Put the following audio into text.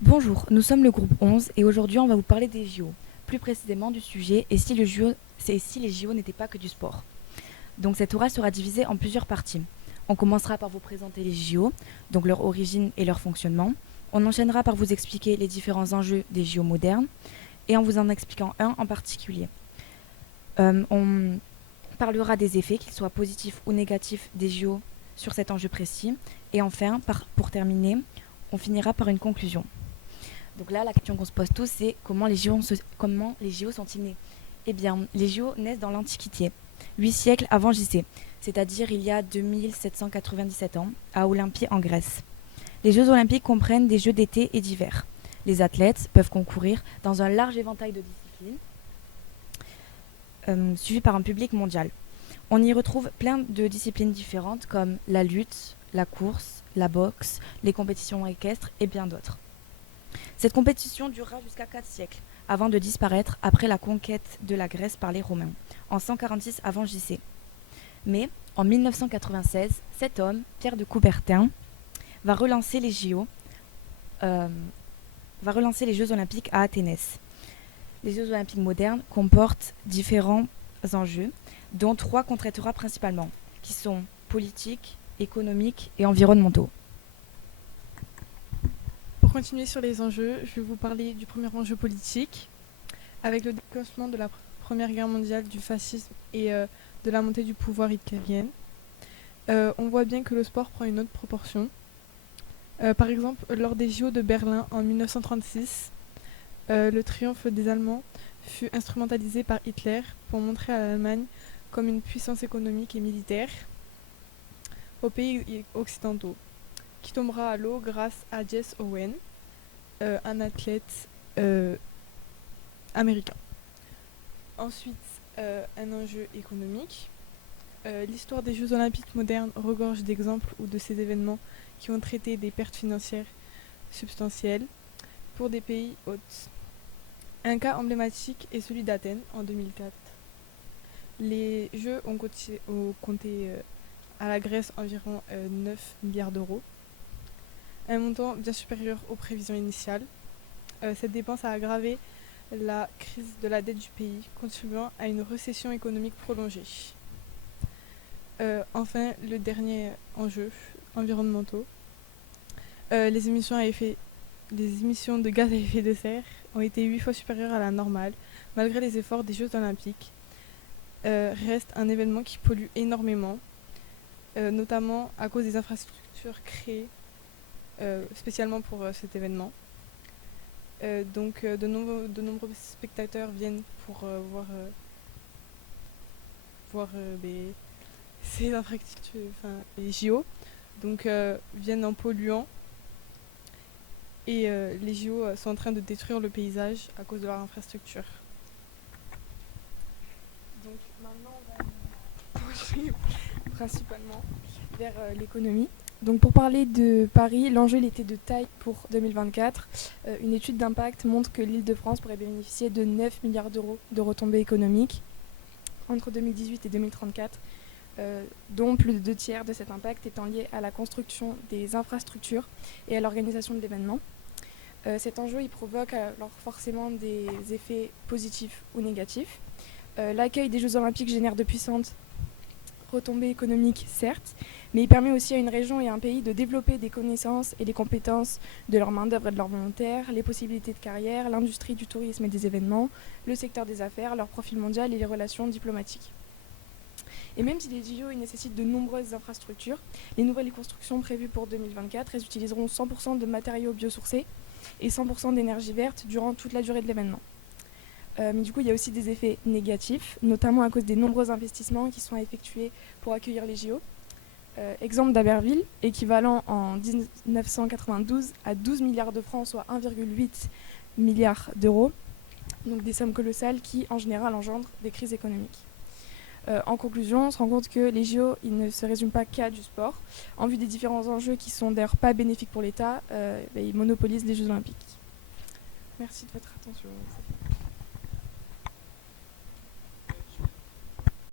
Bonjour, nous sommes le groupe 11 et aujourd'hui on va vous parler des JO, plus précisément du sujet et si les JO n'étaient pas que du sport. Donc cette oral sera divisée en plusieurs parties. On commencera par vous présenter les JO, donc leur origine et leur fonctionnement. On enchaînera par vous expliquer les différents enjeux des JO modernes et en vous en expliquant un en particulier. On parlera des effets, qu'ils soient positifs ou négatifs, des JO sur cet enjeu précis. Et enfin, pour terminer, on finira par une conclusion. Donc là, la question qu'on se pose tous, c'est comment les JO sont-ils nés? Eh bien, les JO naissent dans l'Antiquité, 8 siècles avant JC, c'est-à-dire il y a 2797 ans, à Olympie en Grèce. Les Jeux olympiques comprennent des Jeux d'été et d'hiver. Les athlètes peuvent concourir dans un large éventail de disciplines, suivis par un public mondial. On y retrouve plein de disciplines différentes comme la lutte, la course, la boxe, les compétitions équestres et bien d'autres. Cette compétition durera jusqu'à 4 siècles, avant de disparaître après la conquête de la Grèce par les Romains, en 146 avant JC. Mais, en 1996, cet homme, Pierre de Coubertin, va relancer les JO, va relancer les Jeux olympiques à Athénès. Les Jeux olympiques modernes comportent différents enjeux, dont 3 qu'on traitera principalement, qui sont politiques, économiques et environnementaux. Pour continuer sur les enjeux, je vais vous parler du premier enjeu politique. Avec le déclenchement de la Première Guerre mondiale, du fascisme et de la montée du pouvoir hitlérienne, on voit bien que le sport prend une autre proportion. Par exemple, lors des JO de Berlin en 1936, le triomphe des Allemands fut instrumentalisé par Hitler pour montrer à l'Allemagne comme une puissance économique et militaire aux pays occidentaux, qui tombera à l'eau grâce à Jesse Owens, un athlète américain. Ensuite, un enjeu économique. L'histoire des Jeux olympiques modernes regorge d'exemples ou de ces événements qui ont traité des pertes financières substantielles pour des pays hôtes. Un cas emblématique est celui d'Athènes en 2004. Les Jeux ont compté à la Grèce environ 9 milliards d'euros, un montant bien supérieur aux prévisions initiales. Cette dépense a aggravé la crise de la dette du pays, contribuant à une récession économique prolongée. Enfin, le dernier enjeu, environnementaux. Les émissions de gaz à effet de serre ont été 8 fois supérieures à la normale, malgré les efforts des Jeux olympiques. Reste un événement qui pollue énormément, notamment à cause des infrastructures créées spécialement pour cet événement. Donc de nombreux spectateurs viennent pour voir ces infrastructures, les JO, donc viennent en polluant, et les JO sont en train de détruire le paysage à cause de leur infrastructure. Donc maintenant on va pencher principalement vers l'économie. Donc pour parler de Paris, l'enjeu il était de taille pour 2024. Une étude d'impact montre que l'Île-de-France pourrait bénéficier de 9 milliards d'euros de retombées économiques entre 2018 et 2034, dont plus de 2 tiers de cet impact étant lié à la construction des infrastructures et à l'organisation de l'événement. Cet enjeu il provoque alors forcément des effets positifs ou négatifs. L'accueil des Jeux Olympiques génère de puissantes retombées économiques, certes, mais il permet aussi à une région et à un pays de développer des connaissances et des compétences de leur main-d'œuvre et de leurs volontaires, les possibilités de carrière, l'industrie du tourisme et des événements, le secteur des affaires, leur profil mondial et les relations diplomatiques. Et même si les JO nécessitent de nombreuses infrastructures, les nouvelles constructions prévues pour 2024, elles utiliseront 100% de matériaux biosourcés et 100% d'énergie verte durant toute la durée de l'événement. Mais du coup, il y a aussi des effets négatifs, notamment à cause des nombreux investissements qui sont effectués pour accueillir les JO. Exemple d'Aberville, équivalent en 1992 à 12 milliards de francs, soit 1,8 milliard d'euros. Donc des sommes colossales qui, en général, engendrent des crises économiques. En conclusion, on se rend compte que les JO ils ne se résument pas qu'à du sport. En vue des différents enjeux qui sont d'ailleurs pas bénéfiques pour l'État, ils monopolisent les Jeux Olympiques. Merci de votre attention.